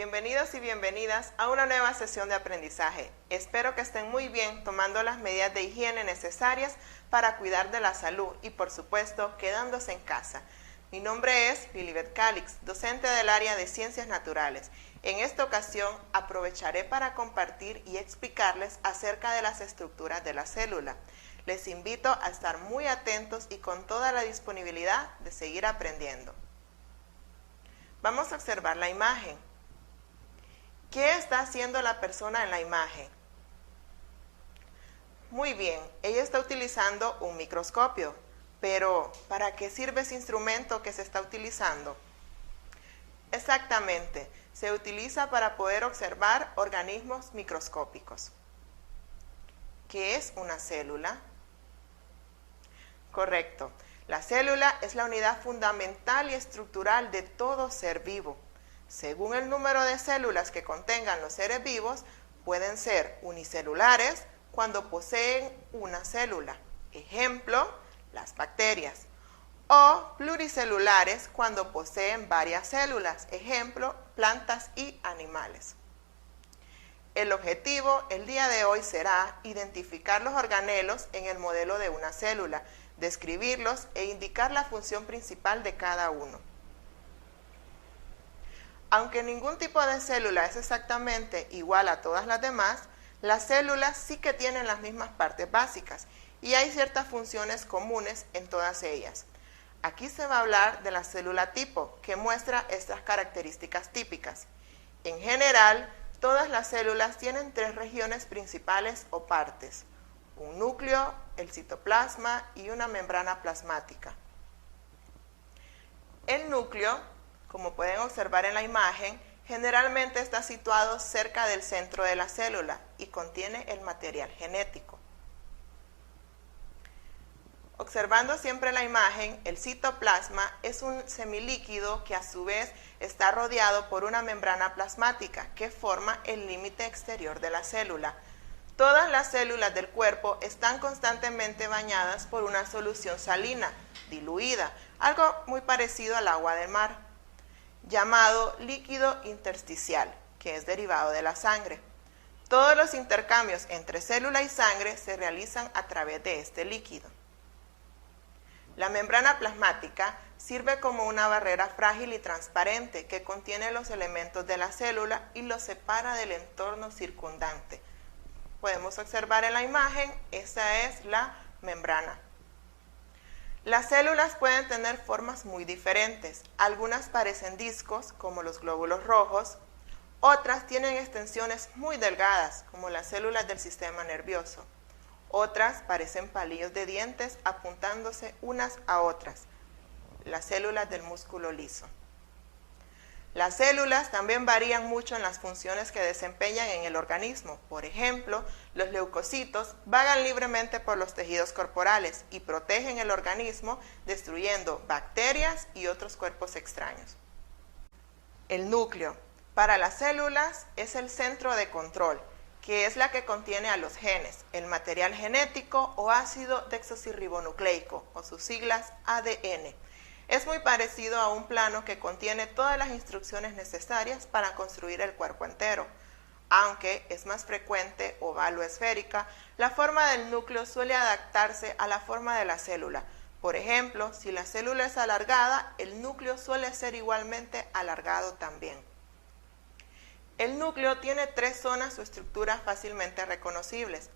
bienvenidos y bienvenidas a una nueva sesión de aprendizaje. Espero que estén muy bien tomando las medidas de higiene necesarias para cuidar de la salud y por supuesto quedándose en casa. Mi nombre es Lilibet Calix, docente del área de Ciencias Naturales. En esta ocasión aprovecharé para compartir y explicarles acerca de las estructuras de la célula. Les invito a estar muy atentos y con toda la disponibilidad de seguir aprendiendo. Vamos a observar la imagen. ¿Qué está haciendo la persona en la imagen? Muy bien, ella está utilizando un microscopio, pero ¿para qué sirve ese instrumento que se está utilizando? Exactamente, se utiliza para poder observar organismos microscópicos. ¿Qué es una célula? Correcto, la célula es la unidad fundamental y estructural de todo ser vivo. Según el número de células que contengan los seres vivos, pueden ser unicelulares cuando poseen una célula, ejemplo, las bacterias, o pluricelulares cuando poseen varias células, ejemplo, plantas y animales. El objetivo el día de hoy será identificar los organelos en el modelo de una célula, describirlos e indicar la función principal de cada uno. Aunque ningún tipo de célula es exactamente igual a todas las demás, las células sí que tienen las mismas partes básicas y hay ciertas funciones comunes en todas ellas. Aquí se va a hablar de la célula tipo, que muestra estas características típicas. En general, todas las células tienen tres regiones principales o partes: un núcleo, el citoplasma y una membrana plasmática. El núcleo, como pueden observar en la imagen, generalmente está situado cerca del centro de la célula y contiene el material genético. Observando siempre la imagen, el citoplasma es un semilíquido que a su vez está rodeado por una membrana plasmática que forma el límite exterior de la célula. Todas las células del cuerpo están constantemente bañadas por una solución salina, diluida, algo muy parecido al agua del mar, llamado líquido intersticial, que es derivado de la sangre. Todos los intercambios entre célula y sangre se realizan a través de este líquido. La membrana plasmática sirve como una barrera frágil y transparente que contiene los elementos de la célula y los separa del entorno circundante. Podemos observar en la imagen, esa es la membrana. Las células pueden tener formas muy diferentes. Algunas parecen discos, como los glóbulos rojos. Otras tienen extensiones muy delgadas, como las células del sistema nervioso. Otras parecen palillos de dientes apuntándose unas a otras, las células del músculo liso. Las células también varían mucho en las funciones que desempeñan en el organismo. Por ejemplo, los leucocitos vagan libremente por los tejidos corporales y protegen el organismo destruyendo bacterias y otros cuerpos extraños. El núcleo. Para las células es el centro de control, que es la que contiene a los genes, el material genético o ácido desoxirribonucleico, o sus siglas ADN. Es muy parecido a un plano que contiene todas las instrucciones necesarias para construir el cuerpo entero. Aunque es más frecuente oval o esférica, la forma del núcleo suele adaptarse a la forma de la célula. Por ejemplo, si la célula es alargada, el núcleo suele ser igualmente alargado también. El núcleo tiene tres zonas o estructuras fácilmente reconocibles: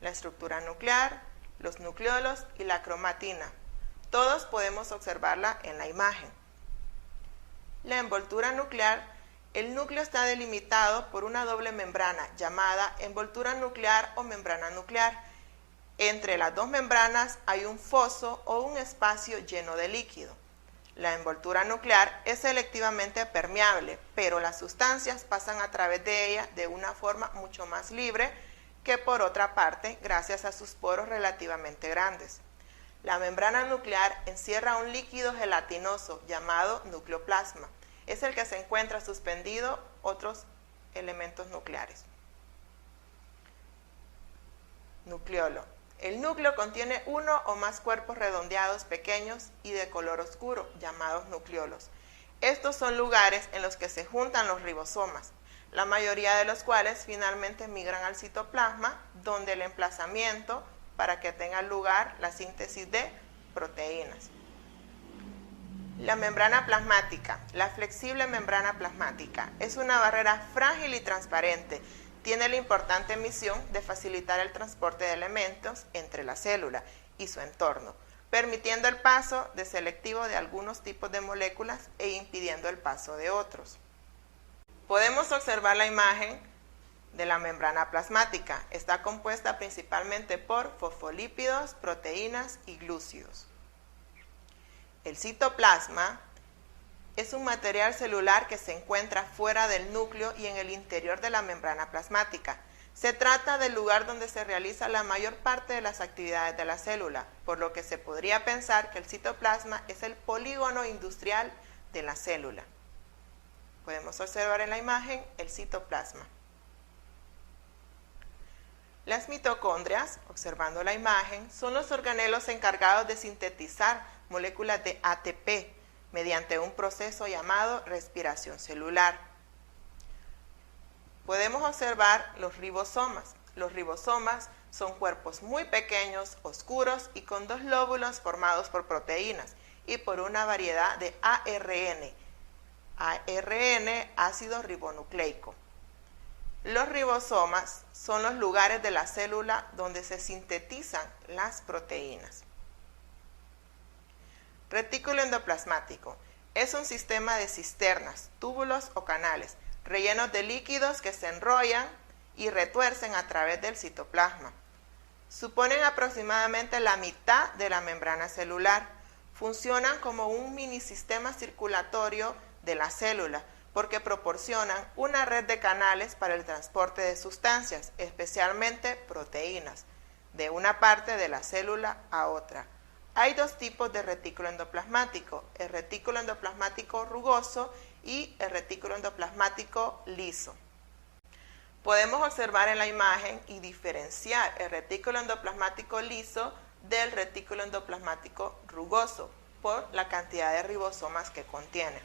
la estructura nuclear, los nucleolos y la cromatina. Todos podemos observarla en la imagen. La envoltura nuclear, el núcleo está delimitado por una doble membrana llamada envoltura nuclear o membrana nuclear. Entre las dos membranas hay un foso o un espacio lleno de líquido. La envoltura nuclear es selectivamente permeable, pero las sustancias pasan a través de ella de una forma mucho más libre que por otra parte, gracias a sus poros relativamente grandes. La membrana nuclear encierra un líquido gelatinoso llamado nucleoplasma. Es el que se encuentra suspendido otros elementos nucleares. Nucleolo. El núcleo contiene uno o más cuerpos redondeados pequeños y de color oscuro, llamados nucleolos. Estos son lugares en los que se juntan los ribosomas, la mayoría de los cuales finalmente migran al citoplasma, donde el emplazamiento para que tenga lugar la síntesis de proteínas. La membrana plasmática, la flexible membrana plasmática, es una barrera frágil y transparente. Tiene la importante misión de facilitar el transporte de elementos entre la célula y su entorno, permitiendo el paso de selectivo de algunos tipos de moléculas e impidiendo el paso de otros. Podemos observar la imagen de la membrana plasmática. Está compuesta principalmente por fosfolípidos, proteínas y glúcidos. El citoplasma es un material celular que se encuentra fuera del núcleo y en el interior de la membrana plasmática. Se trata del lugar donde se realiza la mayor parte de las actividades de la célula, por lo que se podría pensar que el citoplasma es el polígono industrial de la célula. Podemos observar en la imagen el citoplasma. Las mitocondrias, observando la imagen, son los organelos encargados de sintetizar moléculas de ATP mediante un proceso llamado respiración celular. Podemos observar los ribosomas. Los ribosomas son cuerpos muy pequeños, oscuros y con dos lóbulos formados por proteínas y por una variedad de ARN, ácido ribonucleico. Los ribosomas son los lugares de la célula donde se sintetizan las proteínas. Retículo endoplasmático es un sistema de cisternas, túbulos o canales rellenos de líquidos que se enrollan y retuercen a través del citoplasma. Suponen aproximadamente la mitad de la membrana celular. Funcionan como un minisistema circulatorio de la célula porque proporcionan una red de canales para el transporte de sustancias, especialmente proteínas, de una parte de la célula a otra. Hay dos tipos de retículo endoplasmático, el retículo endoplasmático rugoso y el retículo endoplasmático liso. Podemos observar en la imagen y diferenciar el retículo endoplasmático liso del retículo endoplasmático rugoso por la cantidad de ribosomas que contiene.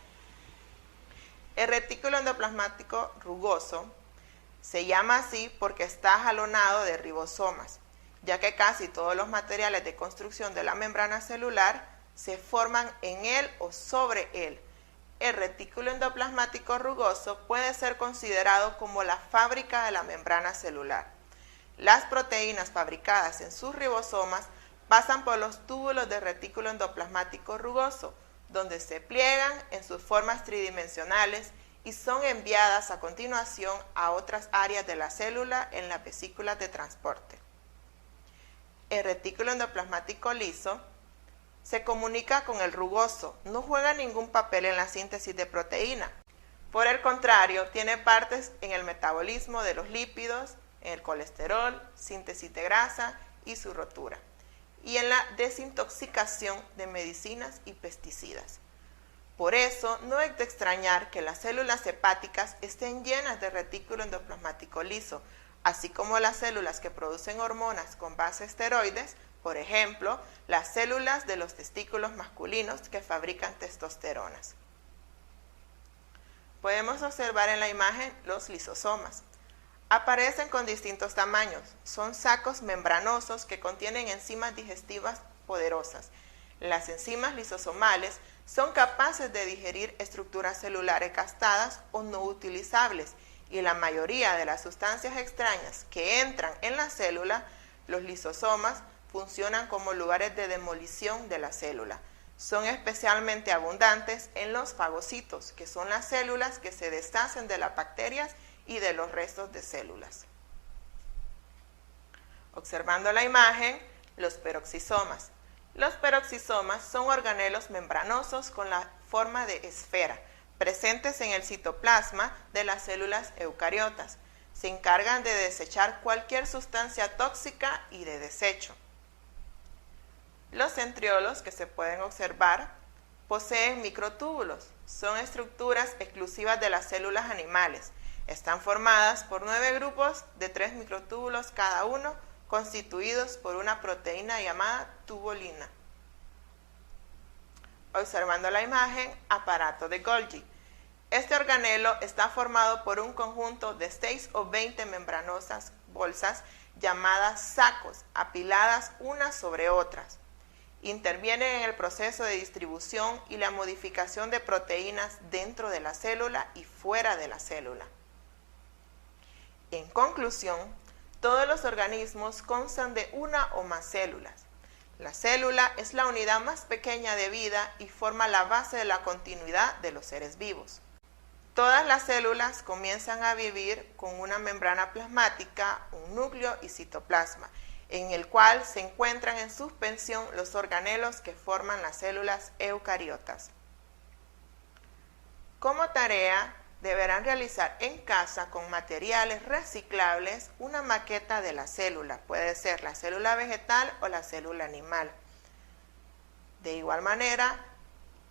El retículo endoplasmático rugoso se llama así porque está jalonado de ribosomas, ya que casi todos los materiales de construcción de la membrana celular se forman en él o sobre él. El retículo endoplasmático rugoso puede ser considerado como la fábrica de la membrana celular. Las proteínas fabricadas en sus ribosomas pasan por los túbulos de retículo endoplasmático rugoso, donde se pliegan en sus formas tridimensionales y son enviadas a continuación a otras áreas de la célula en las vesículas de transporte. El retículo endoplasmático liso se comunica con el rugoso, no juega ningún papel en la síntesis de proteína. Por el contrario, tiene partes en el metabolismo de los lípidos, en el colesterol, síntesis de grasa y su rotura, y en la desintoxicación de medicinas y pesticidas. Por eso, no es de extrañar que las células hepáticas estén llenas de retículo endoplasmático liso, así como las células que producen hormonas con base esteroides, por ejemplo, las células de los testículos masculinos que fabrican testosteronas. Podemos observar en la imagen los lisosomas. Aparecen con distintos tamaños. Son sacos membranosos que contienen enzimas digestivas poderosas. Las enzimas lisosomales son capaces de digerir estructuras celulares gastadas o no utilizables, y la mayoría de las sustancias extrañas que entran en la célula, los lisosomas, funcionan como lugares de demolición de la célula. Son especialmente abundantes en los fagocitos, que son las células que se deshacen de las bacterias y de los restos de células. Observando la imagen, los peroxisomas. Los peroxisomas son organelos membranosos con la forma de esfera, presentes en el citoplasma de las células eucariotas. Se encargan de desechar cualquier sustancia tóxica y de desecho. Los centriolos, que se pueden observar, poseen microtúbulos. Son estructuras exclusivas de las células animales. Están formadas por 9 grupos de 3 microtúbulos cada uno, constituidos por una proteína llamada tubulina. Observando la imagen, aparato de Golgi. Este organelo está formado por un conjunto de 6 o 20 membranosas bolsas llamadas sacos, apiladas unas sobre otras. Intervienen en el proceso de distribución y la modificación de proteínas dentro de la célula y fuera de la célula. En conclusión, todos los organismos constan de una o más células. La célula es la unidad más pequeña de vida y forma la base de la continuidad de los seres vivos. Todas las células comienzan a vivir con una membrana plasmática, un núcleo y citoplasma, en el cual se encuentran en suspensión los organelos que forman las células eucariotas. Como tarea, deberán realizar en casa con materiales reciclables una maqueta de la célula, puede ser la célula vegetal o la célula animal. De igual manera,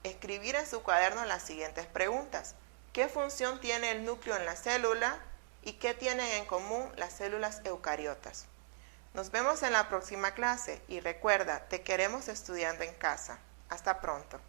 escribir en su cuaderno las siguientes preguntas. ¿Qué función tiene el núcleo en la célula y qué tienen en común las células eucariotas? Nos vemos en la próxima clase y recuerda, te queremos estudiando en casa. Hasta pronto.